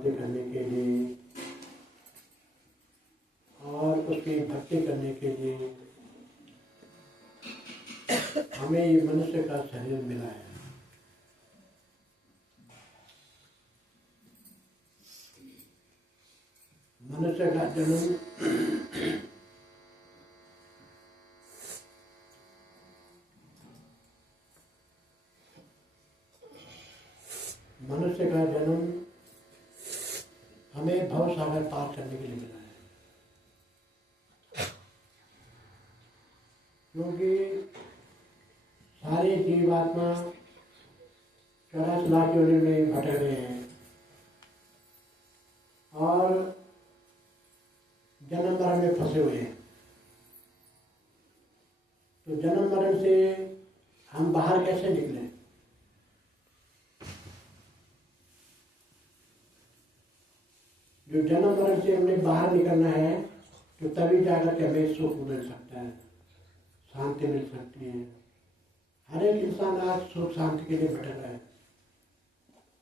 प्राप्ति करने के लिए और उसकी भक्ति करने के लिए हमें ये मनुष्य का शरीर मिला है। मनुष्य का जन्म हमें भव सागर पार करने के लिए मिला है, क्योंकि सारे जीवात्मा 84 लाख योनि में भटक रहे हैं और जन्म मरण में फंसे हुए हैं। तो जन्म मरण से हम बाहर कैसे निकलें? जो जन्म मरण से हमने बाहर निकलना है तो तभी जाकर के हमें सुख मिल सकता है, शांति मिल सकती है। हर एक इंसान आज सुख शांति के लिए भटक रहा है।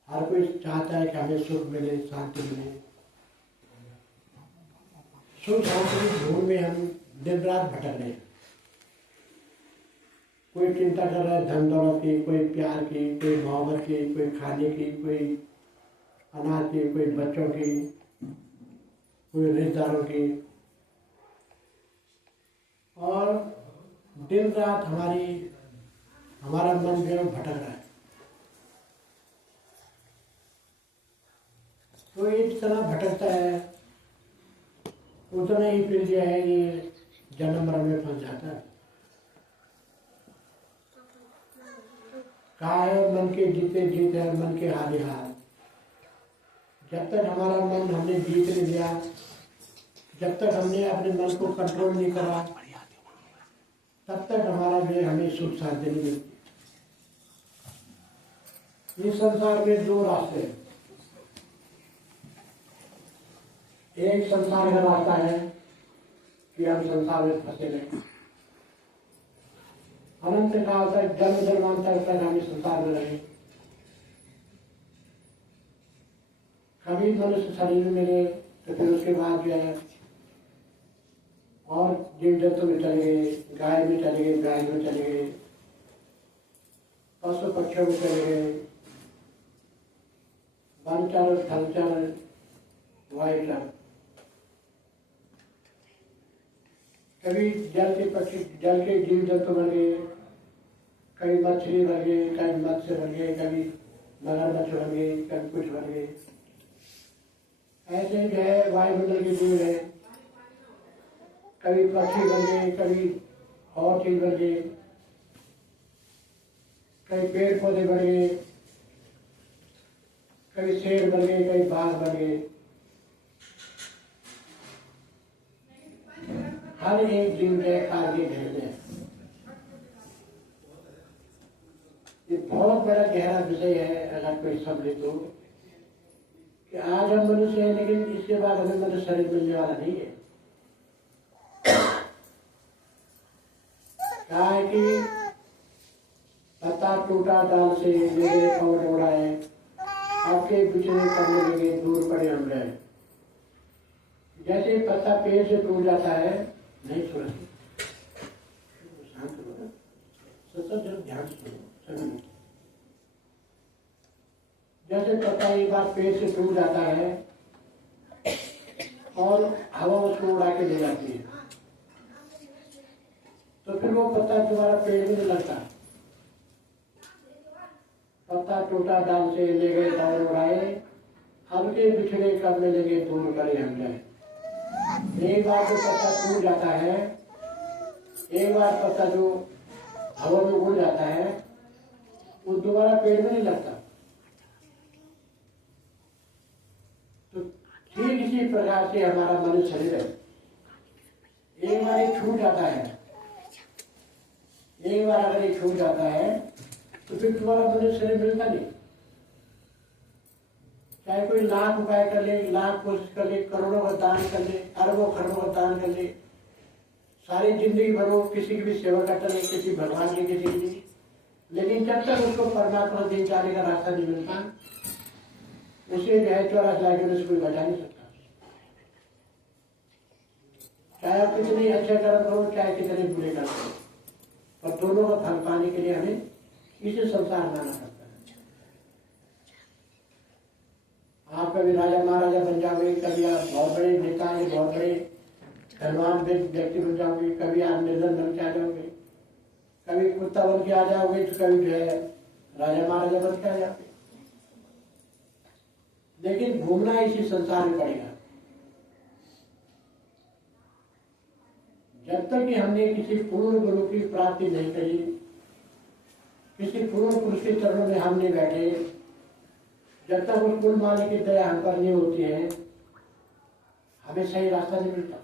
हर कोई चाहता है कि हमें सुख मिले, शांति मिले। सुख शांति की ढूंढ में हम दिन रात भटक रहे हैं। कोई चिंता कर रहा है धन दौलत की, कोई प्यार की, कोई मोहब्बत की, कोई खाने की, कोई अनाज की, कोई बच्चों की, कोई रिश्तेदारों की। और दिन रात हमारा मन जो है भटक रहा है। तो इस तरह भटकता है, उतना ही फिर जो है ये जन्म मरण में फंस जाता है। कहा है मन के जीते जीत है, मन के हारे हार। जब तक हमारा मन हमने जीत नहीं लिया, जब तक हमने अपने मन को कंट्रोल नहीं करा, तब तक हमारा जो हमें सुख शांति नहीं मिलती। इस संसार में दो रास्ते हैं। एक संसार का रास्ता है कि हम संसार में फंसे रहें, अनंत काल तक, जन्म जन्मांतर तक हम इस संसार में रहें। कभी मनुष्य शरीर मिले तो फिर उसके बाद जो है और जीव जंतु में चले गए, गाय में चले गए, गाय में चले गए, पशु पक्षियों में चले गए, वनचर, थलचर, वायुचर। कभी जल के पक्षी, जल के जीव जंतु बन गए, कभी मछली बन गए, कभी मत्स्य बन गए, कभी मगरमच्छ बन गए, कभी कुछ बन गए। ऐसे जो है वायुमंडल के जीव है, कभी पक्षी बन गए, कभी और चीज बन गए, कभी पेड़ पौधे बन गए, कभी शेर बन गए, कभी बाघ बन गए। हर एक जीव के आगे घेरने। ये बहुत बड़ा गहरा विषय है अगर कोई समझे तो, कि आज हम मनुष्य हैं लेकिन इसके बाद हमें मनुष्य शरीर मिलने वाला नहीं है। क्या है कि पत्ता टूटा डाल से मेरे कौन उड़ाए, आपके बिछड़े करने लगे दूर पड़े हम रहे। जैसे पत्ता पेड़ से टूट जाता है, नहीं छोड़ा, शांत हो, सच जरूर ध्यान सुनो। जैसे पत्ता एक बार पेड़ से टूट जाता है और हवा उसको उड़ा के ले जाती है, तो फिर वो पत्ता दोबारा पेड़ में नहीं लगता। पत्ता टूटा डाल से ले गए और उड़ाए, हल्के बिछड़े करने लगे दूर करे हम जाए। एक बार जो पत्ता टूट जाता है, एक बार पत्ता जो हवा में उड़ जाता है, वो दोबारा पेड़ में नहीं लगता। तो ठीक इसी प्रकार से हमारा मनुष्य शरीर है। एक बार ये छूट जाता है, एक बार अगर ये छूट जाता है तो फिर तुम्हारा मनुष्य शरीर मिलता नहीं। चाहे कोई लाख उपाय कर ले, लाख कोशिश कर ले, करोड़ों का दान कर ले, अरबों खरबों का दान कर ले, सारी जिंदगी भर वो किसी की भी सेवा करता नहीं, किसी भगवान की, किसी की, लेकिन जब तक उसको परमात्मा दे जाने का रास्ता नहीं मिलता, उसे जो है 84 लाख में से कोई बचा नहीं सकता। चाहे आप कितने अच्छे कर्म करो, चाहे कितने बुरे कर्म करो, पर दोनों का फल पाने के लिए हमें इसे संसार में आना पड़ता है। आप कभी राजा महाराजा बन जाओगे, कभी आप बहुत बड़े नेता हैं, बहुत बड़े धनवान व्यक्ति बन जाओगे, कभी आप निर्धन बन के आ जाओगे, कभी कुत्ता बन के आ जाओगे, तो कभी जो है राजा महाराजा बन के आ जाओगे। लेकिन घूमना इसी संसार में पड़ेगा। जब तक कि हमने किसी पूर्ण गुरु की प्राप्ति नहीं करी, किसी पूर्ण पुरुष के चरणों में हम नहीं बैठे, जब तक उस कुल मालिक की दया हम पर नहीं होती है, हमें सही रास्ता नहीं मिलता।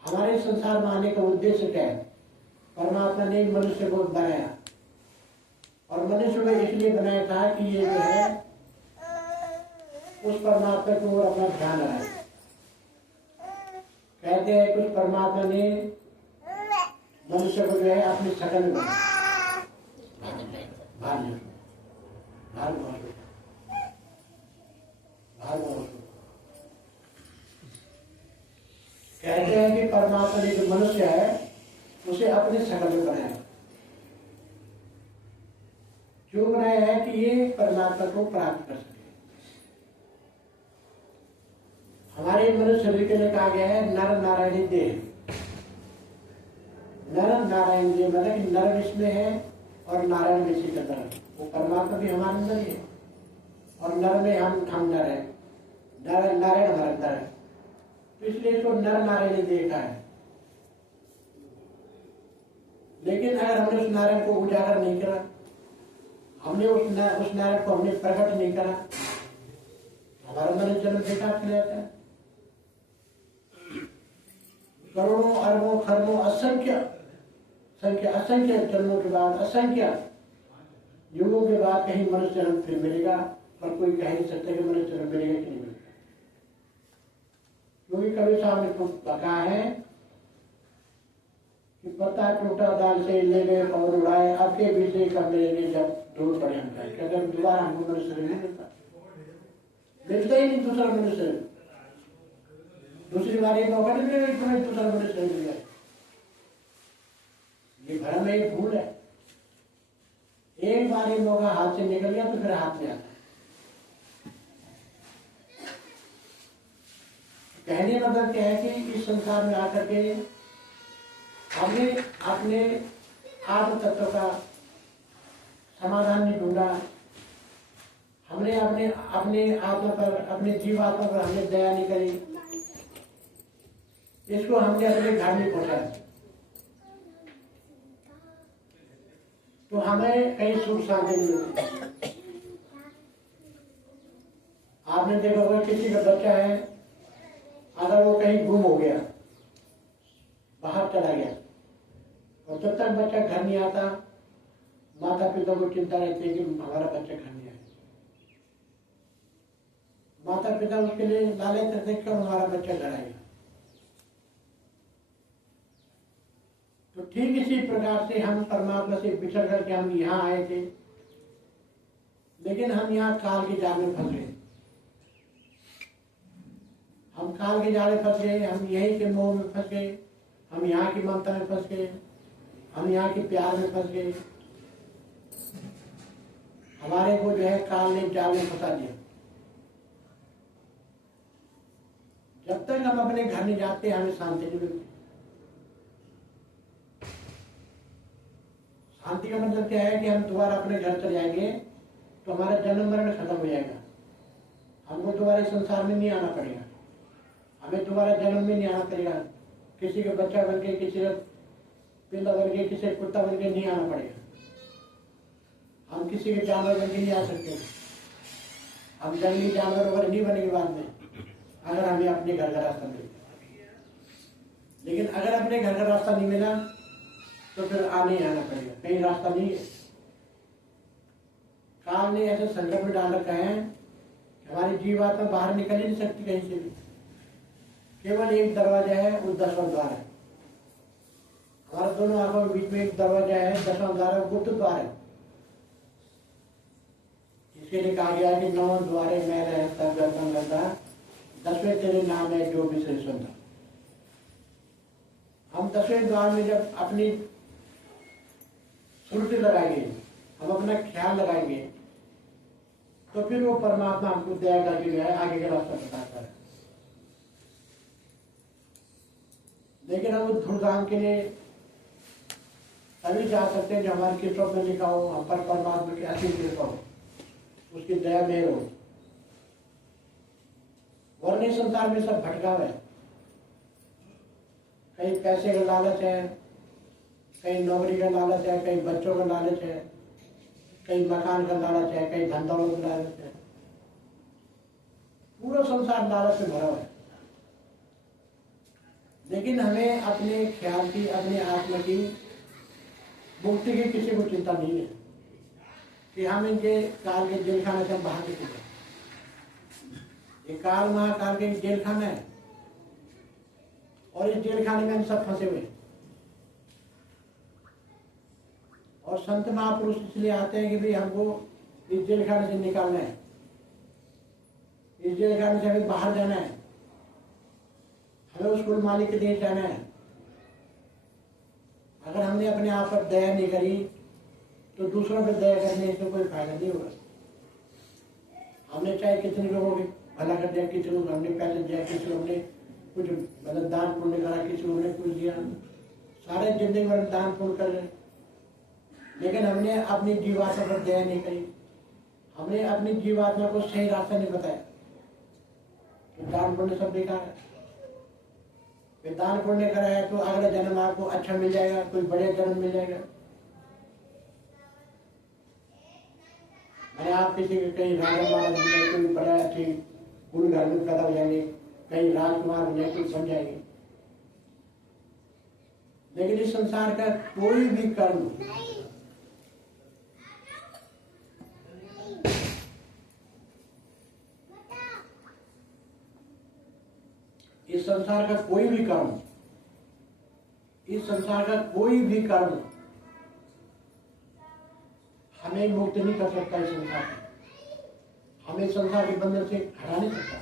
हमारे संसार में आने का उद्देश्य क्या है? परमात्मा ने मनुष्य को बनाया, और मनुष्य को इसलिए बनाया था कि ये जो है उस परमात्मा को अपना ध्यान रहे। कहते हैं कुछ परमात्मा ने मनुष्य को जो है अपनी शकल में बनाया। कहते हैं कि परमात्मा ने जो मनुष्य है उसे अपनी शकल में बनाया। क्यों बनाया है? कि ये परमात्मा को प्राप्त कर सके। हमारे मनुष्य शरीर के लिए कहा गया है नर नारायणी देह। नर नारायण देह मतलब कि नर इसमें है और नारायण इसी के अंदर है। वो परमात्मा भी हमारे अंदर ही है और नर में हम नर है, नारायण हमारे अंदर है, तो इसलिए इसको नर नारायणी देह का है। लेकिन अगर हमने उस नारायण को उजागर नहीं करा, हमने उस नारायण को हमने प्रकट नहीं करा, हमारा मन जन्म बेकार चला जाता है। करोड़ों अरबों खरबों असंख्य जन्मों के बाद, असंख्य युगों के बाद कहीं मनुष्य जन्म फिर मिलेगा, पर कोई कह नहीं सकता कि मनुष्य जन्म मिलेगा कि नहीं मिलेगा। क्योंकि कभी सामने को बका है कि पत्ता टूटा दाल से ले गए और उड़ाए, अब के विषय कब मिलेंगे जब दूर पड़े हम जाए। अगर दोबारा हमको मनुष्य नहीं मिलता ही नहीं दूसरा मनुष्य, दूसरी बार एक मौका नहीं मिलेगा तुम्हें दूसरा मनुष्य मिल जाए। ये भ्रम है, ये भूल है। एक बार ये मौका हाथ से निकल गया तो फिर हाथ में आता है। कहने का मतलब क्या है कि इस संसार में आकर के हमने अपने आत्म तत्व का समाधान नहीं ढूंढा। हमने अपने आत्मा पर, अपने जीवात्मा पर हमने दया नहीं करी। इसको हमने अपने घर में पहुंचाया तो हमें कहीं सुख शांति नहीं मिलती। आपने देखा होगा किसी का बच्चा है, अगर वो कहीं गुम हो गया, बाहर चला गया, और जब तक बच्चा घर नहीं आता, माता पिता को चिंता रहती है कि हमारा बच्चा घर नहीं आया। माता पिता उसके लिए लालच करते हैं कब हमारा बच्चा घर आएगा। तो ठीक इसी प्रकार से हम परमात्मा से बिछड़ करके हम यहाँ आए थे, लेकिन हम यहाँ काल के जाल में फंस गए। हम काल के जाल में फंस गए, हम यहीं के मोह में फंस गए, हम यहाँ की ममता में फंस गए, हम यहाँ के प्यार में फंस गए। हमारे को जो है काल ने जाल में फंसा दिया। जब तक हम अपने घर नहीं जाते हमें शांति नहीं मिलती। शांति का मतलब क्या है कि हम दोबारा अपने घर चले जाएंगे तो हमारा जन्म मरण खत्म हो जाएगा। हमको दोबारा इस संसार में नहीं आना पड़ेगा, हमें दोबारा जन्म में नहीं आना पड़ेगा। किसी का बच्चा बन के, किसी का पिल्ला बन के, किसी का कुत्ता बन के नहीं आना पड़ेगा। हम किसी के जानवर बन के नहीं आ सकते। हम जंगली जानवर वगैरह नहीं बनेंगे बाद में, अगर हमें अपने घर का रास्ता मिले। लेकिन अगर अपने घर का रास्ता नहीं मिला तो फिर आने आना पड़ेगा, कहीं रास्ता नहीं है। काल ने ऐसे संकट में डाल रखा है कि हमारी जीवात्मा बाहर निकल ही नहीं सकती कहीं से भी। केवल एक दरवाजा है, वो 10वां द्वार है। हमारे दोनों आंखों के बीच में एक दरवाजा है, 10वां द्वार है, गुप्त द्वार है। इसके लिए कहा गया कि 9 द्वारे मैल है सब गर्दन गंदा, 10वें तेरे नाम है जो विषय सुंदर। हम 10वें द्वार में जब अपनी सुरती लगाएंगे, हम अपना ख्याल लगाएंगे, तो फिर वो परमात्मा हमको दया करके जो है आगे का रास्ता बताता है। लेकिन हम उस धूमधाम के लिए तभी जा सकते हैं जब हमारी किस्मत में लिखा हो, हम पर परमात्मा की असीम कृपा हो, उसकी दया मेहर हो। वरने संसार में सब भटकाव है, कहीं पैसे का लालच है, कहीं नौकरी का लालच है, कहीं बच्चों का लालच है, कहीं मकान का लालच है, कहीं धन दौलत का लालच है। पूरा संसार लालच से भरा हुआ है। लेकिन हमें अपने ख्याल की, अपने आत्मा की मुक्ति की किसी को चिंता नहीं है कि हम इनके काल के जेल खाने से हम बाहर निकले। ये काल महाकाल के जेल खाना है और इस जेल खाने में हम सब फंसे हुए। और संत महापुरुष इसलिए आते हैं कि भाई हमको इस जेल खाने से निकालना है, इस जेल खाने से हमें बाहर जाना है, हमें उस कुल मालिक के देश जाना है। अगर हमने अपने आप पर दया नहीं करी तो दूसरों पर दया करने से कोई फायदा नहीं होगा। हमने चाहे कितने लोगों की भला कर दिया, किसी को हमने पैसे दिया, किसी को हमने कुछ मतलब दान पुण्य करा, किसी को हमने कुछ दिया, सारे जिंदगी भर दान पुण्य कर रहे, लेकिन हमने अपनी जीवात्मा पर दया नहीं करी, हमने अपनी जीवात्मा को सही रास्ता नहीं बताया, तो दान पुण्य सब बेकार है। दान पुण्य करा है तो अगला जन्म आपको अच्छा मिल जाएगा, कोई बड़े जन्म मिल जाएगा। मैंने आप किसी के कहीं राजा महाराज मिले, कोई बड़ा अच्छी गुरु घर में पैदा हो जाएंगे, कहीं राजकुमार मिले, कोई बन जाएंगे। लेकिन इस संसार का कोई भी कर्म इस संसार का कोई भी कर्म, इस संसार का कोई भी कर्म हमें मुक्त नहीं कर सकता। इस संसार से हमें संसार के बंधन से हटा नहीं सकता।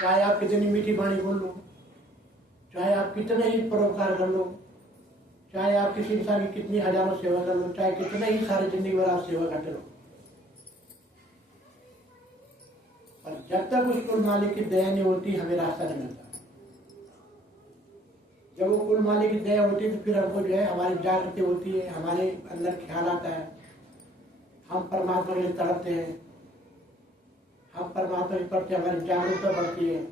चाहे आप कितनी मीठी वाणी बोल लो, चाहे आप कितने ही परोपकार कर लो, चाहे आप किसी इंसान की कितनी हजारों सेवा कर लो, चाहे कितने ही सारे जिंदगी भर आप सेवा करते रहो, और जब तक उस कुल मालिक की दया नहीं होती हमें रास्ता नहीं मिलता। जब वो कुल मालिक की दया होती है तो फिर हमको जो है हमारी जागृति होती है, हमारे अंदर ख्याल आता है, हम परमात्मा के लिए तड़पते हैं, हम परमात्मा के प्रति हमारी जागरूकता बढ़ती है,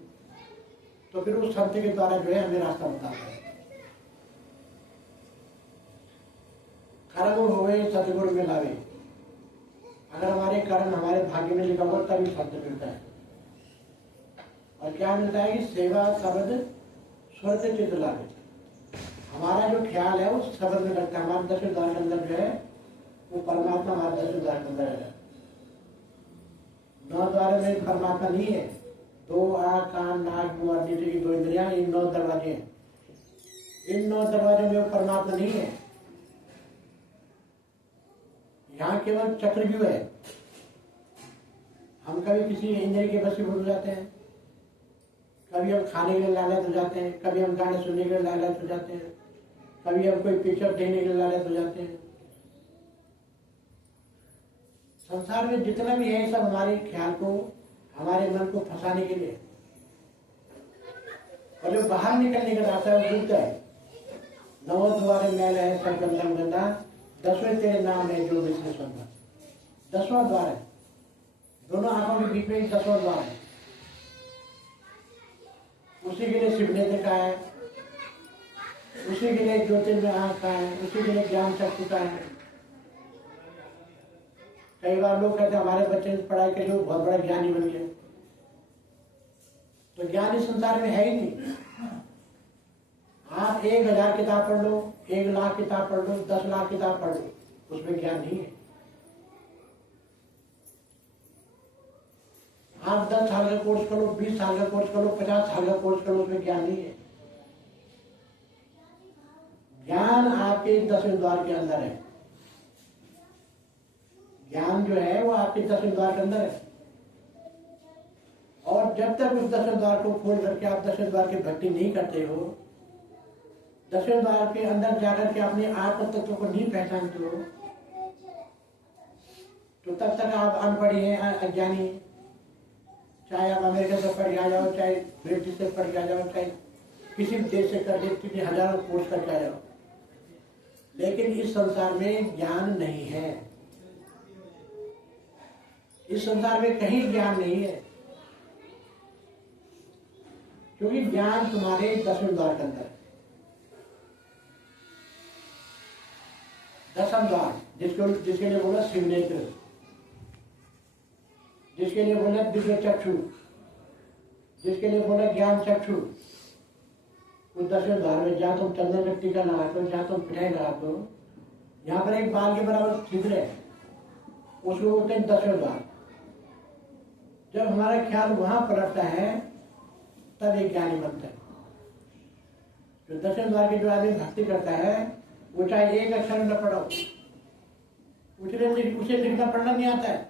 तो फिर उस संत के द्वारा जो है हमें रास्ता बताता है। कर्म होवे सतगुरु में लावे, अगर हमारे कर्म हमारे भाग्य में लिखा हुआ तभी फल मिलता है। और क्या मिलता है कि सेवा शब्द स्वर से चित्त लावे। हमारा जो ख्याल है वो शब्द में लगता है। हमारे 10वें द्वार के अंदर जो है वो परमात्मा हमारे 10वें द्वार के अंदर है। 9 द्वार में परमात्मा नहीं है। 2 आँख, कान, नाक, मुंह और नीचे की 2 इंद्रियां, इन 9 दरवाजे हैं। इन 9 दरवाजों में परमात्मा नहीं है। यहाँ केवल चक्रव्यूह है। हम कभी किसी इंद्रिय के बस में हो जाते हैं, कभी हम खाने के लिए लालच हो जाते हैं, कभी हम गाने सुनने के लिए लालच हो जाते हैं, कभी हम कोई पिक्चर देखने के लिए लालच हो जाते हैं। संसार में जितना भी है सब हमारे ख्याल को, हमारे मन को फंसाने के लिए। और जो बाहर निकलने का रास्ता है वो डूबता है। 9 द्वारे मैल है सब गंदम गंदा, 10वें तेरे नाम है जो विष्णु सुंदर। 10वां द्वार है, दोनों आंखों के बीच में एक 10वां द्वार है। उसी के लिए शिव नेत्र का है, उसी के लिए ज्योतिर्मय आंख का है, उसी के लिए ज्ञान चक्षु का है। कई बार लोग कहते हैं हमारे बच्चे पढ़ाई के लिए बहुत बड़ा ज्ञानी बन गया, तो ज्ञान इस संसार में है ही नहीं। आप 1000 किताब पढ़ लो, 1 लाख किताब पढ़ लो, 10 लाख किताब पढ़ लो, उसमें ज्ञान नहीं है। आप 10 साल का कोर्स करो, 20 साल का कोर्स करो, 50 साल का कोर्स करो, उसमें ज्ञान नहीं है। ज्ञान आपके 10वें द्वार के अंदर है। ज्ञान जो है वो आपके दसवें द्वार के अंदर है। और जब तक उस दसवें द्वार को खोल करके आप दसवें द्वार की भक्ति नहीं करते हो, दसवें द्वार के अंदर जाकर के अपने आत्म तत्व को नहीं पहचानते हो, तो तब तक आप अनपढ़ी हैं, अज्ञानी। चाहे आप अमेरिका से पढ़ के आ जाओ, चाहे ब्रिटिश से पढ़ के आ जाओ, चाहे किसी भी देश से करके कितने हजारों कोर्स करके आ जाओ, लेकिन इस संसार में ज्ञान नहीं है। इस संसार में कहीं ज्ञान नहीं है, क्योंकि ज्ञान तुम्हारे दसवें द्वार के अंदर है। दसम द्वार जिसके लिए बोला शिव नेत्र, जिसके लिए बोला दिव्य चक्षु, जिसके लिए बोला ज्ञान चक्षु, उस दसवें द्वार में जहाँ तुम चंदन का टीका लगाते हो, जहाँ तुम पिटाई लगाते हो, यहाँ पर एक बाल के बराबर छिद्र है, उसको बोलते हैं दसवें द्वार। जब हमारा ख्याल वहां पलटता है तब एक ज्ञानी बनता है। जो दसवें द्वार के जो आदमी भक्ति करता है, वो चाहे एक अक्षर न पढ़ो, उसे लिखना पढ़ना नहीं आता है।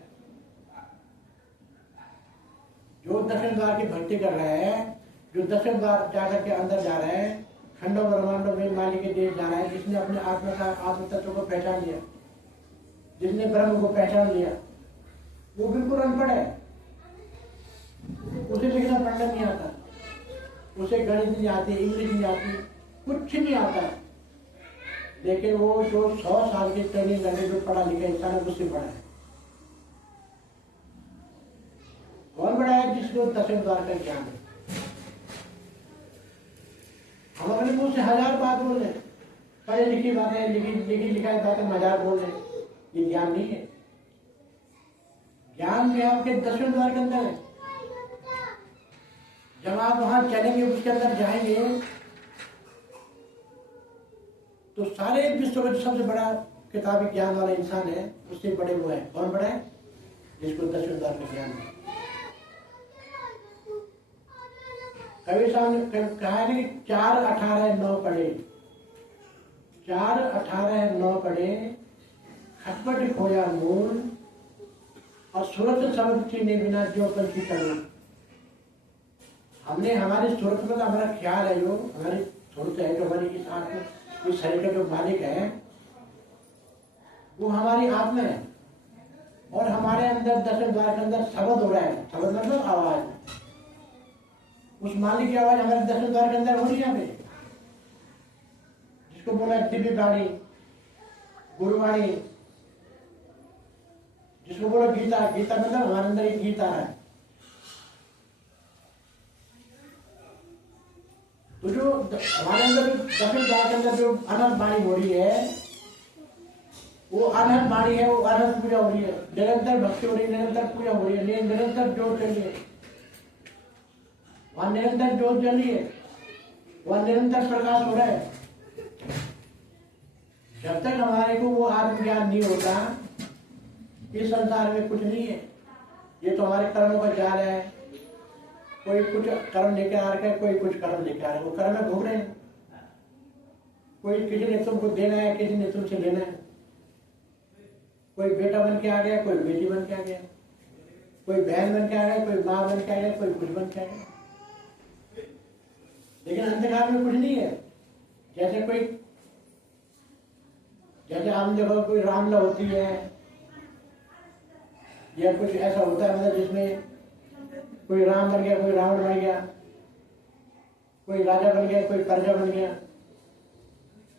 जो दसवें द्वार की भक्ति कर रहा है, जो दसवें द्वार जाकर के अंदर जा रहा है, खंडों ब्रह्मांडों में मालिक के देश जा रहा है, जिसने अपने आत्म तत्व को पहचान लिया, जिसने ब्रह्म को पहचान लिया, वो बिल्कुल अनपढ़ है। उसे लिखना पढ़ना नहीं आता, उसे गणित नहीं आती, इंग्लिश नहीं आती, कुछ नहीं आता। लेकिन वो जो 100 साल की ट्रेनिंग करके जो पढ़ा लिखा इंसान है, उससे बड़ा है। कौन बड़ा है? जिसको दसवें द्वार का ज्ञान है। हम अपने मुंह से 1000 बात बोल रहे, पढ़े लिखी बातें, लिखी लिखाई बातें मजाक बोल रहे, ये ज्ञान नहीं है। ज्ञान जो है आपके दसवें द्वार के अंदर है। जब आप वहां चलेंगे, उसके अंदर जाएंगे, तो सारे विश्व का सबसे बड़ा किताबी ज्ञान वाला इंसान है, उससे बड़े वो है। कौन बड़ा है? जिसको दसवें द्वार का ज्ञान है। कवि साहब ने कहा है कि 4:18:9 पढ़े, 4:18:9 पढ़े, खटपट खोया मूल, और सूरत शब्द चीने बिना जो पंछी तड़ो। हमने हमारी सूरत में हमारा ख्याल है, जो हमारी सूरत है, जो हमारी इस आत्मा, इस शरीर का जो मालिक है, वो हमारी आत्मा है। और हमारे अंदर दसवें द्वार के अंदर शब्द हो रहा है। शब्द मतलब आवाज, उस मालिक की आवाज हमारे दसवें द्वार के अंदर हो रही है। जिसको बोला दिव्य वाणी, गुरुवाणी, जिसको बोला गीता। गीता मतलब हमारे अंदर एक गीता है। तो जो हमारे अंदर दसवें द्वार के अंदर जो अनंत वाणी हो रही है, वो अनंत वाणी है, वो अनंत पूजा हो रही है, निरंतर भक्ति हो रही है, निरंतर पूजा हो रही है, निरंतर जोत चल रही है, वहां निरंतर जोत जल रही है, वहां निरंतर प्रकाश हो रहा है। जब तक हमारे को वो आत्मज्ञान नहीं होता, इस संसार में कुछ नहीं है। ये तो हमारे कर्मों का जाल है। कोई कुछ कर्म लेके आ रहा है, कोई कुछ कर्म लेके आ रहा है, वो कर्म में घूम रहे हैं। कोई किसी ने तुमको देना है, किसी ने तुमसे लेना है। कोई बेटा बन के आ गया, कोई बेटी बन के आ गया, कोई बहन बन के आ गया, कोई माँ बन के आ गया, कोई कुछ बन के आ गया। लेकिन अंधकार में कुछ नहीं है। जैसे हम देखो, कोई रामलीला होती है या कुछ ऐसा होता है, मतलब जिसमें कोई राम बन गया, कोई रावण बन गया, कोई राजा बन गया, कोई प्रजा बन गया।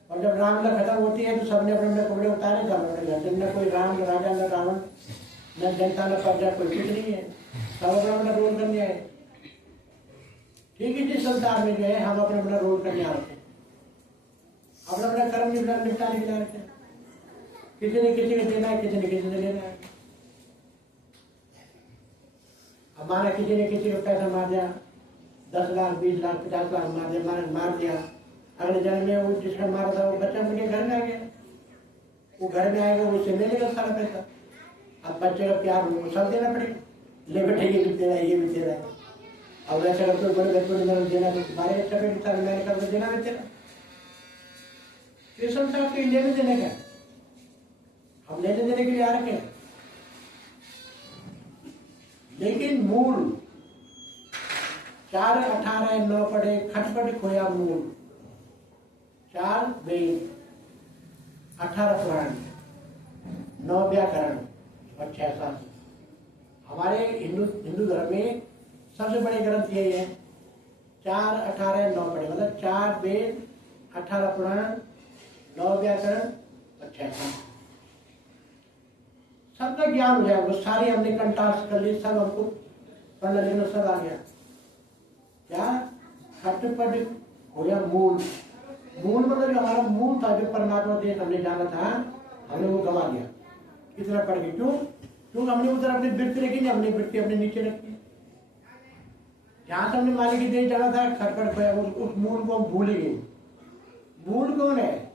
और जब रामलीला खत्म होती है तो सबने अपने अपने कपड़े उतारे, सब अपने घर। न कोई राम, न राजा, न रावण, न जनता, न प्रजा, कोई कुछ नहीं है। सब अपना अपना रोल करने आए। ठीक है, जिस संसार में जो है हम अपना अपना रोल करने आ रहे हैं, अपना अपना कर्म निपटाने के लिए। किसी ने किसी को देना है, किसी ने किसी से लेना है। हमारा किसी ने किसी को पैसा मार दिया, 10 लाख, 20 लाख, 50 लाख मार दिया। अगले जन्म में वो जिसका मारा था वो बच्चा मुझे घर में आ गया, वो घर में आएगा, उससे ले लेगा सारा पैसा। अब बच्चे का प्यार वो सब देना पड़ेगा। ले बेटे, ये भी तेरा है, ये भी तेरा है। अब ऐसा करते बड़े बच्चों ने मेरे देना, तो तुम्हारे बच्चा पे सारे मैंने कर देना भी तेरा। ये संसार के लेने देने का, हम लेने देने के लिए आ रखे हैं। लेकिन मूल 4 18 9 पढ़े खटपट खोया मूल, 4 वेद, 18 पुराण, 9 व्याकरण और 6 शास्त्र। हमारे हिंदू धर्म में सबसे बड़े ग्रंथ यही है। 4 18 9 पढ़े मतलब 4 वेद, 18 पुराण, 9 व्याकरण और 6 शास्त्र। सबका ज्ञान हो जाएगा। वो सारी हमने कंठास्थ कर ली, सब हमको पढ़ना लिखना सब आ गया। क्या खटपट खोया मूल, मूल मतलब जो हमारा मूल था, जो परमात्मा देश हमने जाना था, हमने वो गंवा दिया। कितना पढ़ के क्यों? क्योंकि हमने उधर अपनी वृत्ति रखी नहीं, हमने वृत्ति अपने नीचे रखी। जहां से हमने मालिक की देश जाना था, खटपट खोया, उस मूल को हम भूल गए। मूल कौन है?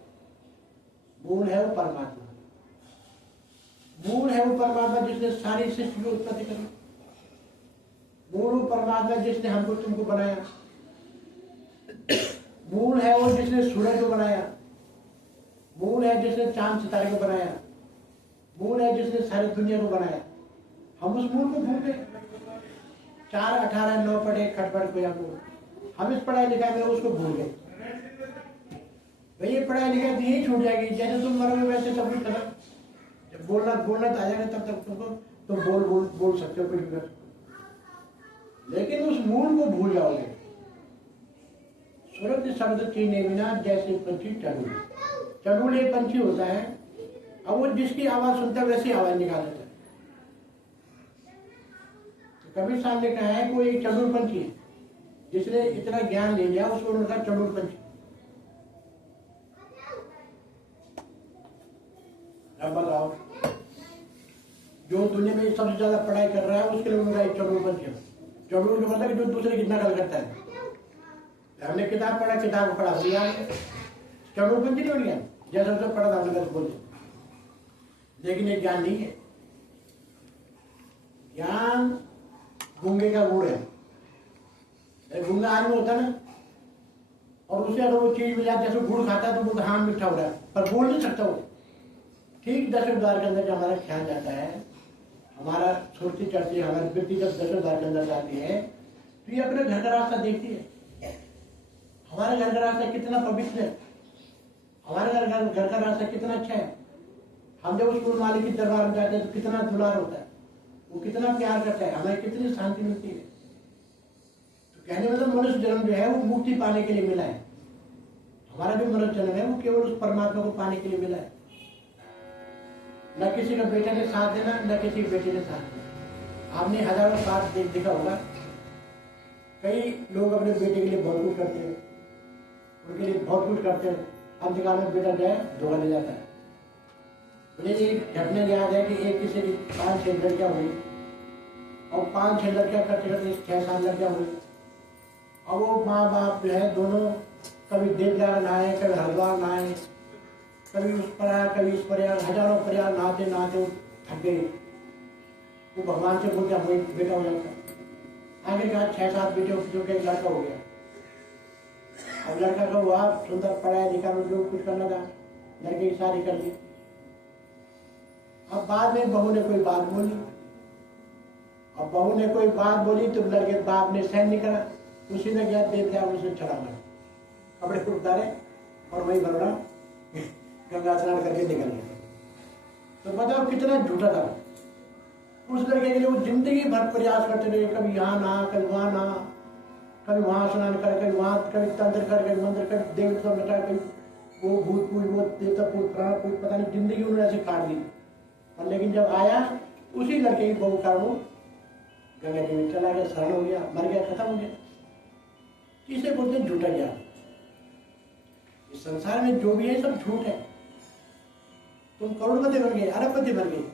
मूल है वो परमात्मा। मूल है वो परमात्मा जिसने सारी सृष्टि की उत्पत्ति करी। मूल वो परमात्मा जिसने हमको तुमको बनाया। मूल है वो जिसने सूरज को बनाया। मूल है जिसने चांद सितारे को बनाया। मूल है जिसने सारी दुनिया को बनाया। हम उस मूल को भूल गए। 4 18 9 पढ़े खटपट खोया मूल। हम इस पढ़ाई लिखाई में उसको भूल गए। भाई ये पढ़ाई लिखाई तो यही छूट जाएगी। जैसे तुम मरोगे वैसे सब कुछ खत्म। जब बोलना तो आ जाएगा तब तक तुमको तुम बोल सकते हो कुछ भी। लेकिन उस मूल को भूल जाओगे। सुरत शब्द चीने बिना जैसे पंछी चढ़ूल। चढ़ूल एक पंछी होता है, अब वो जिसकी आवाज सुनता है वैसी आवाज निकाल देता है। तो कबीर साहब ने कहा है कोई एक चढ़ूल पंछी है, जिसने इतना ज्ञान ले लिया उसको उनका चढ़ूल पंछी। अब बताओ, जो दुनिया में सबसे ज्यादा पढ़ाई कर रहा है उसके लिए उनका एक चढ़ूल पंछी है। चढ़ूल का मतलब जो दूसरे की नकल करता है। हमने किताब पढ़ा, किताब को पढ़ा दिया, चढ़ूल पंछी नहीं बन गया। जैसा सब पढ़ा था हमने बस बोल दिया। लेकिन ये ज्ञान नहीं है। ज्ञान गूंगे का गुड़ है। गूंगा आदमी होता ना, और उसे अगर वो चीज मिल जाती, जैसे गुड़ खाता है तो वो हाँ मीठा हो रहा है, पर बोल नहीं सकता वो। ठीक दशम द्वार के अंदर जब हमारा ख्याल जाता है, हमारा सुरती चढ़ती है, हमारी वृत्ति जब दशम द्वार के अंदर जाती है, तो ये अपने घर का रास्ता देखती है। हमारे घर का रास्ता कितना पवित्र है, हमारे घर का रास्ता कितना अच्छा है। हम जब उस मालिक की दरबार में जाते हैं तो कितना दुलार होता है, वो कितना प्यार करता है, हमें कितनी शांति मिलती है। तो कहने मतलब मनुष्य जन्म जो है वो मुक्ति पाने के लिए मिला है। हमारा जो मनुष्य जन्म है वो केवल उस परमात्मा को पाने के लिए मिला है। न किसी का बेटे ने साथ देना, न किसी के बेटे ने साथ देना। आपने हजारों साथ देखा होगा। कई लोग अपने बेटे के लिए बहुत कुछ करते हैं, उनके लिए बहुत कुछ करते हैं। अंतकाल में बेटा जाए धोखा ले जाता है। मुझे एक घटना याद है कि एक किसी की 5-6 लड़कियां हुई, और 5-6 लड़कियां करते करते 6-7 लड़कियां हुई। और वो माँ बाप जो है दोनों कभी देवदार नहाए, कभी हरिद्वार नहाए, कभी उस प्रयाग कभी इस प्रयाग, हजारों प्रयाग नहाते नहाते थक गए। वो भगवान से बोलते हमें बेटा हो जाता। आगे कहा 6-7 बेटे जो एक लड़का हो गया। अब लड़का का हुआ, सुंदर पढ़ाया लिखा, जो कुछ करना था, लड़के की शादी कर ली। अब बाद में बहू ने कोई बात बोली, अब बहू ने कोई बात बोली तो लड़के बाप ने सहन नहीं करा, उसी ने गया देव गया, उसे चढ़ा मारा, कपड़े को उतारे और वही बरोड़ा गंगा स्नान करके निकल गया। तो बताओ कितना झूठा था। उस लड़के के लिए वो जिंदगी भर प्रयास करते रहे, कभी यहाँ नहा, कभी वहां नहा, कभी वहां स्नान कर, कभी वहां, कभी तंत्र कर, कभी मंदिर कर, देवता बचा, कभी वो भूत पूज, वो देवता पूज, प्राण पूज, पता नहीं जिंदगी उन्होंने ऐसे काट दी। और लेकिन जब आया उसी लड़के की बहू का वो गंगा जी में चला गया, शरण हो गया, मर गया, खत्म हो गया। इसे बोलते हैं झूठा ज्ञान। इस संसार में जो भी है सब झूठ है। तुम करोड़पति बन गए, अरबपति बन गए,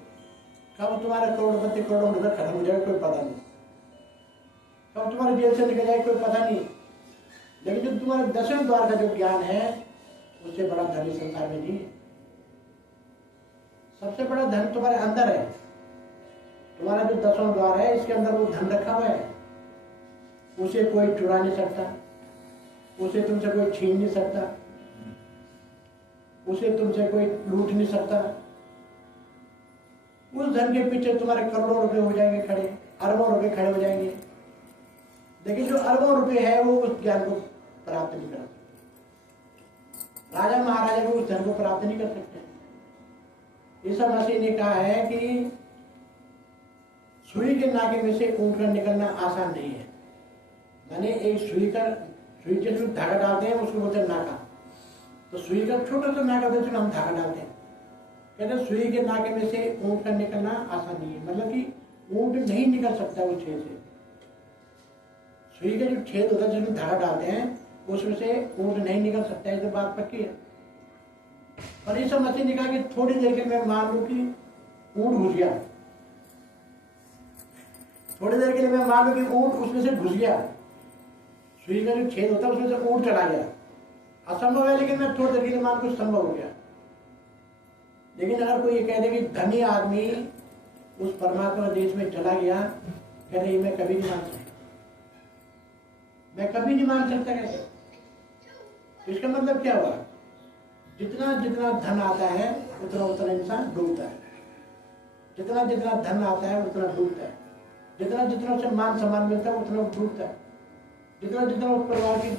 कब तुम्हारा करोड़पति करोड़ों रुपए खत्म हो जाएगा कोई पता नहीं, कब तुम्हारे जेल से निकल जाए कोई पता नहीं। लेकिन जो तुम्हारे दशम द्वार का जो ज्ञान है, उससे बड़ा धन इस संसार में नहीं है। सबसे बड़ा धन तुम्हारे अंदर है। तुम्हारा जो दसवां द्वार है, इसके अंदर वो धन रखा हुआ है। उसे कोई चुरा नहीं सकता, उसे तुमसे कोई छीन नहीं सकता, उसे तुमसे कोई लूट नहीं सकता। उस धन के पीछे तुम्हारे करोड़ों रुपए हो जाएंगे खड़े, अरबों रुपए खड़े हो जाएंगे, लेकिन जो अरबों रुपए है वो उस ज्ञान को प्राप्त नहीं कर सकते। राजा महाराजा को उस धन को प्राप्त नहीं कर सकते। ईसा मसीह ने कहा है कि सुई के नाके में से ऊँट का निकलना आसान नहीं है। माने एक सुई के जो धागा डालते हैं उसको बोलते हैं नाका, तो सुई का छोटा सा नाका होता है हम धागा डालते हैं। कहते सुई के नाके में से ऊँट का निकलना आसान नहीं है, मतलब कि ऊँट नहीं निकल सकता उस छेद से। सुई का जो छेद होता है जिसमें धागा डालते हैं उसमें से ऊँट नहीं निकल सकता है, तो बात पक्की है। और ईसा मसीह ने कहा कि थोड़ी देर के मैं मान लूं कि ऊँट घुस गया, थोड़ी देर के लिए मैं मान लूं कि ऊँट उसमें से घुस गया, सुई का जो छेद होता है उसमें से ऊँट चला गया, असंभव है, लेकिन मैं थोड़ी देर के लिए मान कुछ संभव हो गया। लेकिन अगर कोई ये कह दे कि धनी आदमी उस परमात्मा देश में चला गया, कह रही मैं कभी नहीं मान सकता, मैं कभी नहीं मान सकता। कहते इसका मतलब क्या हुआ? जितना जितना धन आता है उतना उतना इंसान डूबता है, जितना जितना धन आता है उतना डूबता है, जितना जितना उसे मान सम्मान मिलता है उतना डूबता है, जितना जितना उस परिवार की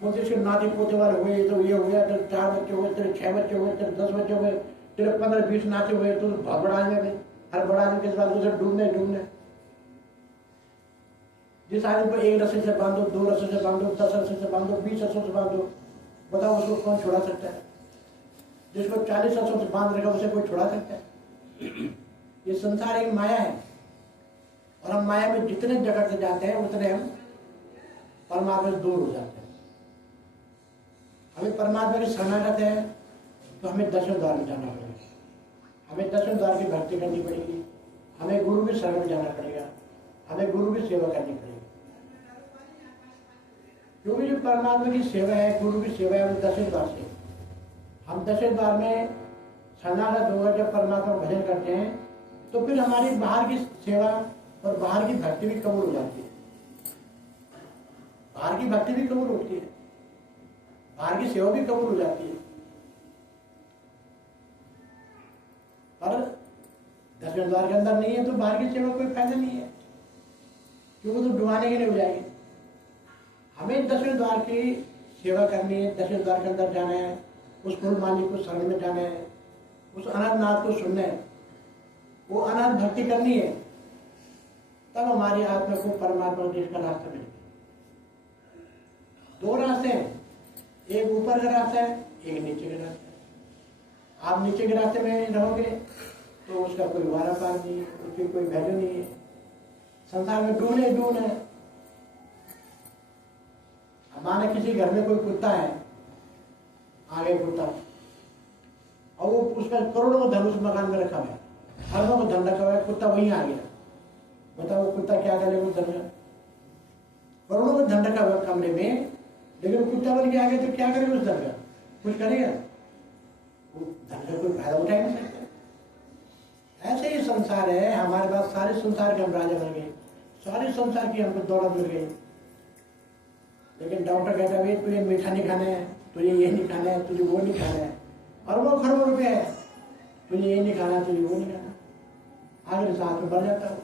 बोलते से नाते पोते वाले हुए, तो ये हुआ, तेरे 4 बच्चे हुए, तेरे 6 बच्चे हुए, तेरे 10 बच्चे हुए, तेरे 15-20 नाते हुए, तो बहुत बड़ा आदमी, हर बड़ा आदमी के बाद उसे डूबने। जिस आदमी को 1 रस्से से बांधो, 2 रस्से से बांधो, 10 रस्से से बांधो, 20 रस्सों से बांधो, बताओ उसको कौन छुड़ा सकता है? जिसको 40 रस्सों से बांध रखा उसे कोई छुड़ा सकता है? ये संसार एक माया है, और हम माया में जितने जगत से जाते हैं उतने हम परमात्मा से दूर हो जाते हैं। हमें परमात्मा की शरणागत है तो हमें दक्षिण द्वार में जाना पड़ेगा, हमें दक्षिण द्वार की भक्ति करनी पड़ेगी, हमें गुरु की शरण में जाना पड़ेगा, हमें गुरु की सेवा करनी पड़ेगी। क्योंकि जो परमात्मा की सेवा है, गुरु की सेवा है, वो दक्षिण द्वार से। हम दक्षिण द्वार में शरणागत होकर जब परमात्मा भजन करते हैं तो फिर हमारी बाहर की सेवा और बाहर की भक्ति भी कबूल हो जाती है, बाहर की भक्ति भी कबूल होती है, बाहर की सेवा भी कबूल हो जाती है। पर दक्षिण द्वार के अंदर नहीं है तो बाहर की सेवा कोई फायदा नहीं है, क्योंकि तो डुबाने के लिए हो जाएगी। हमें दक्षिण द्वार की सेवा करनी है, दक्षिण द्वार के अंदर जाना है, उस फूल माली को शरण में जाना है, उस अनाथ नाथ को सुनना है, वो अनाथ भक्ति करनी है, तब हमारी आत्मा को परमात्मा देश का रास्ता मिलेगा। 2 रास्ते हैं, एक ऊपर का रास्ता है, एक नीचे का रास्ता है। आप नीचे के रास्ते में रहोगे तो उसका कोई वारा पार नहीं है, उसकी कोई वैल्यू नहीं है, संसार में ढूंढ है। माना किसी घर में कोई कुत्ता है, आगे कुत्ता, और वो उसमें करोड़ों का धन उस मकान में रखा हुआ है, अरबों का धन रखा हुआ है, कुत्ता वहीं आ गया, बताओ वो कुत्ता क्या करेगा उस धन में? करोड़ों का धन रखा हुआ कमरे में, लेकिन कुत्ता बन के आ गया तो क्या करेगा उस धन का? कुछ करेगा? वो धन का कोई फायदा उठा नहीं सकता। ऐसे ही संसार है, हमारे पास सारे संसार के हम राजा बन गए, सारे संसार की हमको दौलत मिल गई, लेकिन डॉक्टर कहता है तुझे मीठा नहीं खाना है, तुझे ये नहीं खाना है, तुझे वो नहीं खाना है, और वो खरबों रुपये है, तुझे ये नहीं खाना, तुझे वो नहीं खाना, आगे साथ में बढ़ जाता है।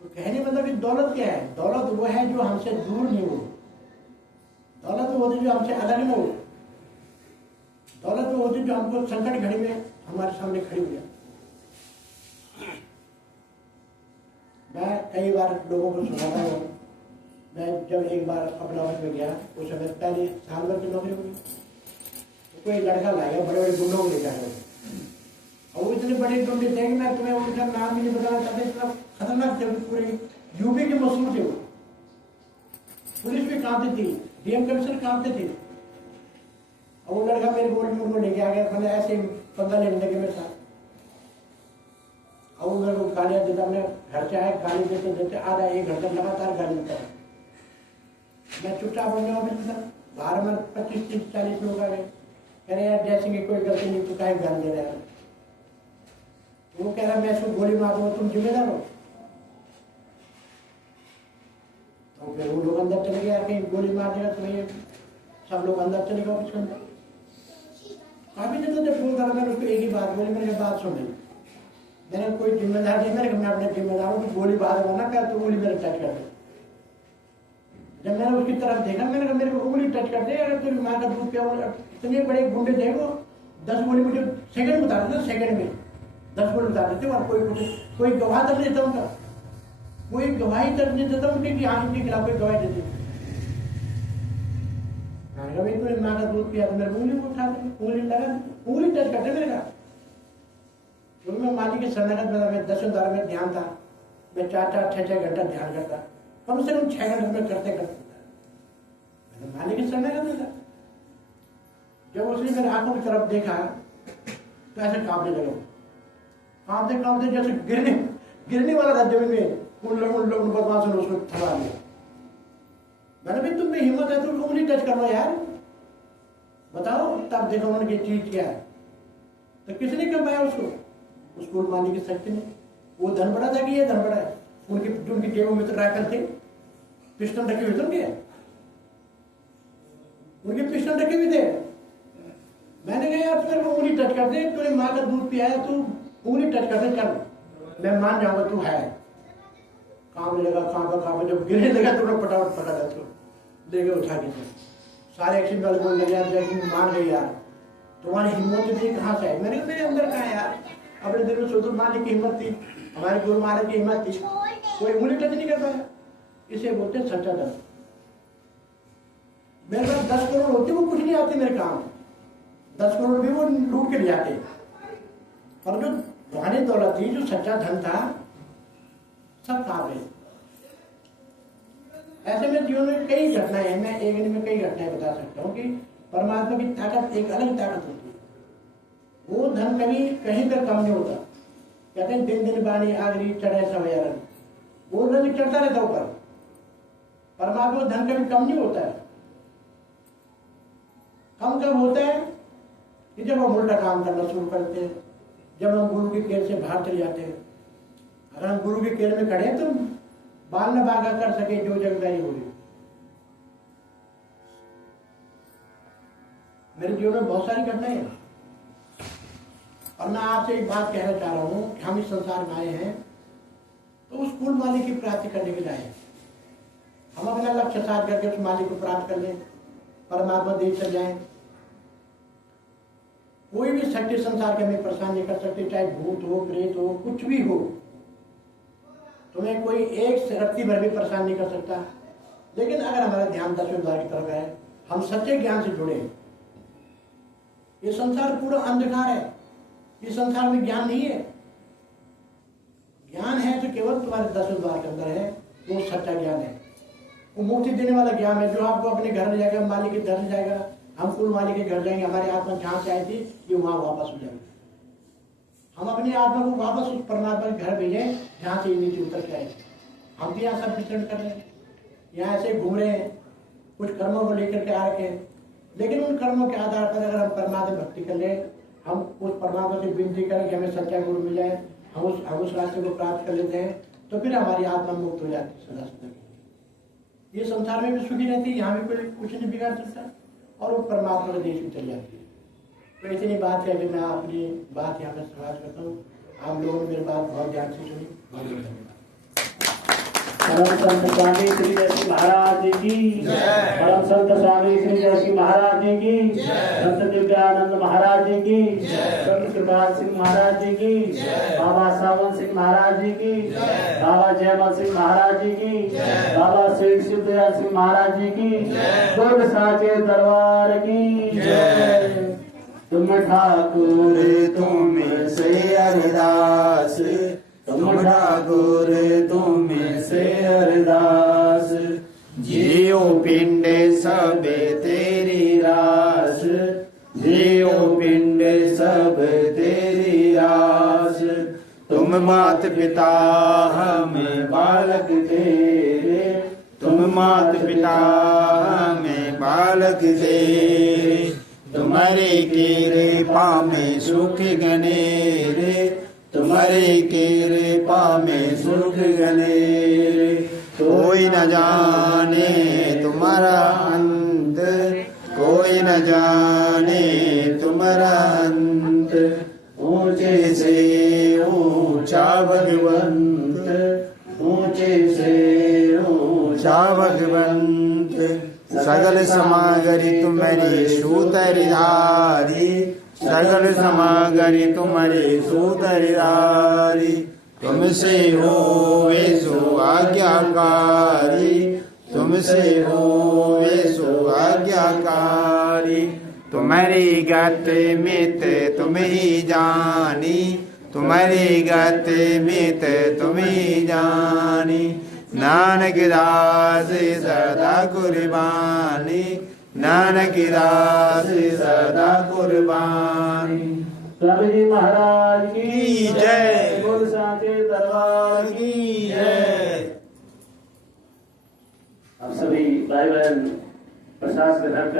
तो कहने मतलब कि दौलत क्या है? दौलत वो है जो हमसे दूर नहीं हो, दौलत वो होती जो हमसे अलग नहीं हो, दौलत वो होती जो हमको संकट घड़ी में हमारे सामने खड़ी हो जाए। मैं कई बार लोगों को सुनाता हूँ, मैं जब एक बार अपना ऑफिस में गया, उस समय पहले साल भर की नौकरी हुई, तो कोई लड़का लाएगा, बड़े बड़े गुंडों को लेकर आया, और वो इतने बड़े गुंडे थे कि मैं तुम्हें उनका नाम भी नहीं बताना चाहता, इतना खतरनाक थे, पूरे यूपी के मशहूर थे वो, पुलिस भी कांपती थी, डीएम कमिश्नर कांपते थे। और वो लड़का मेरे गोल्ड को लेके आ गया, मतलब ऐसे पंगा लेने लगे मेरे साथ, और वो मेरे को गालियाँ देता, अपने घर से आए, गाली देते देते आधा 1 घंटा लगातार गाली देता है। मैं चुपचाप हो गया ऑफिस में, बाहर में 25-30-40 लोग आ गए, कह रहे यार जैसे कि कोई गलती नहीं, तो काहे गाली दे रहा है? वो कह रहा मैं इसको गोली मार दूंगा, तुम जिम्मेदार हो? तो फिर वो लोग अंदर चले गए, यार कहीं गोली मार देगा तो ये सब लोग अंदर चले गए ऑफिस के अंदर। काफी देर जब फोन करा, मैंने उसको एक ही बात बोली, मैंने बात सुन ली, मैंने कोई जिम्मेदार नहीं, मैं अपने जिम्मेदार हूँ, गोली बाहर वाला कर तो गोली मेरे टच कर दे। जब मैंने उसकी तरफ देखा, मैंने कहा मेरे को उंगली टच कर दे, अगर तेरी माँ का दूध पिया, इतने बड़े गुंडे थे वो, 10 गोली मुझे सेकंड में उतार देते, सेकंड में 10 गोली उतार देते, और कोई गवाह तक नहीं देता उनका, कोई गवाही तक नहीं देता उनके कि हाँ इनके खिलाफ कोई गवाही देती। मैंने कहा भाई तूने माँ का दूध पिया तो मेरे उंगली को उठा दे, उंगली लगा, उंगली टच करते मेरे का। क्योंकि मैं मालिक की शरणागत में, मैं 10 द्वारा में ध्यान था, मैं 4-4, 6-6 घंटा ध्यान करता, कम से कम 6 घंटे में करते मैंने मालिक की शरणागत में था। जब उसने मेरे आंखों की तरफ देखा तो ऐसे कांपने लगा, कांपते कांपते जैसे गिरने वाला था जमीन में, उन लोग बदमाशों ने उसको थमा लिया। मैंने भी तुम में हिम्मत है तो उंगली टच कर लो यार, बताओ। तब देखो उन्होंने चीज क्या है, तो किसने कर पाया उसको? उसको मालिक की शक्ति ने। वो धन बड़ा था कि ये धन बड़ा है? उनकी जेबों में तो राइफल थे, पिस्टल रखे हुए थे, उनके पिस्टल रखे हुए थे। मैंने कहा यार तुम्हें उंगली टच कर दे, तूने माँ का दूध पिया है, तू उंगली टच कर दे, चल मैं मान जाऊंगा तू है। कांपने लगा, कांपा जब गिरने लगा तो फटाफट पकड़ा था, तो लेके उठा के सारे एक्सीडेंट वाले बोलने लगे मान गई यार, तुम्हारी हिम्मत भी कहाँ से आई? मेरे अंदर कहा यार, अपने दिल में सोचो मालिक की हिम्मत थी, हमारे गुरु महाराज की हिम्मत थी, कोई उंगली टच नहीं कर पाया। इसे बोलते सच्चा धर्म। मेरे पास 10 करोड़ होते वो कुछ नहीं आते मेरे काम, 10 करोड़ भी वो लूट के ले जाते, और जो रुहानी दौलत थी, जो सच्चा धन था, सब खा गए। ऐसे में जीवन में कई घटनाएं हैं, मैं एक दिन में कई घटनाएं बता सकता हूँ कि परमात्मा की ताकत एक अलग ताकत होती है। वो धन कभी कहीं पर कम नहीं होता। कहते हैं दिन बाणी आगरी चढ़े सवैरन, वो रंग चढ़ता रहता ऊपर। परमात्मा धन कभी कम नहीं होता है। कम कब होता है कि जब हम उल्टा काम करना शुरू करते हैं, जब हम गुरु की केयर से बाहर चले जाते हैं। अगर हम गुरु की केयर में खड़े हैं तो बाल न बागा कर सके जो जगदाई हो रही। मेरे जीवन में बहुत सारी घटनाएं हैं, और मैं आपसे एक बात कहना चाह रहा हूं कि हम इस संसार में आए हैं तो उस कुल मालिक की प्राप्ति करने के लिए आए। हम अपना लक्ष्य साध करके उस मालिक को प्राप्त कर लें, परमात्मा देश चल जाए। कोई भी शक्ति संसार के हमें परेशान नहीं कर सकते, चाहे भूत हो, प्रेत हो, कुछ भी हो। तुम्हें कोई एक रत्ती भर भी परेशान नहीं कर सकता। लेकिन अगर हमारा ध्यान 10वें द्वार की तरफ है, हम सच्चे ज्ञान से जुड़े। ये संसार पूरा अंधकार है, इस संसार में ज्ञान नहीं है। ज्ञान है जो केवल तुम्हारे 10वें द्वार के अंदर है, वो सच्चा ज्ञान है, वो मुक्ति देने वाला ज्ञान है, जो आपको अपने घर ले जाएगा, मालिक के घर ले जाएगा। हम कुल मालिक के घर जाएंगे, हमारी आत्मा जहाँ से आई थी ये वहाँ वापस हो जाएगी। हम अपनी आत्मा को वापस उस परमात्मा के घर भेजें जहाँ से नीचे उतर के आए। हम भी यहाँ सब विचरण कर रहे हैं, यहाँ ऐसे घूम रहे हैं, कुछ कर्मों को लेकर के आ रखे हैं। लेकिन उन कर्मों के आधार पर अगर हम परमात्मा भक्ति कर ले, हम उस परमात्मा से विनती करें कि हमें सच्चा गुरु मिल जाए, हम उस रास्ते को प्राप्त कर लेते हैं, तो फिर हमारी आत्मा मुक्त हो जाती है सदा सदा की। ये संसार में भी सुखी रहती है, यहाँ भी कोई कुछ नहीं बिगाड़ सकता, और वो परमात्मा के देश में चली जाती है। तो इतनी बात है कि मैं अपनी बात यहाँ पर समाप्त करता हूँ। आप लोगों ने मेरी बात बहुत ध्यान से सुनी, बहुत धन्यवाद। परम संत स्वामी श्री जयसिंह महाराज जी की, परम संत स्वामी श्री जयसिंह महाराज जी की, संत दिव्यानंद महाराज जी की, संत कृपाल सिंह महाराज जी की, बाबा सावन सिंह महाराज जी की, बाबा जयमल सिंह महाराज जी की, बाबा श्री सिद्धदयाल सिंह महाराज जी की, दुर्ग साचे दरबार की जय। तुम ठाकुर तुम से अरदास, तुम ठाकुर तुम से अरदास, जियो पिंड सब तेरी रास, जियो पिंड सब तेरी रास। तुम मात पिता हम बालक तेरे, तुम मात पिता हमें बालक तेरे। तुम्हारे कृपा में सुख गनेरे, तुम्हारे कृपा में सुख गनेरे। कोई न जाने तुम्हारा अंत, कोई न जाने तुम्हारा अंत। ऊंचे से ऊंचा ऊंचा भगवंत ऊंचे से ऊंचा भगवंत सगल समागरी तुम्हारी सूतरिधारी सगल समागरी तुम्हारी सूतरिधारी तुमसे होवे सो आज्ञाकारी तुमसे होवे सो आज्ञाकारी तुम्हारी गति मित तुम ही जानी तुम्हारी गति मित तुम ही जानी नानक दास सदा कुर्बानी नानक दास सदा कुर्बानी स्वामी जी महाराज की जय। बोल साचे दरबार की जय। आप सभी भाई बहन प्रसाद ग्रहण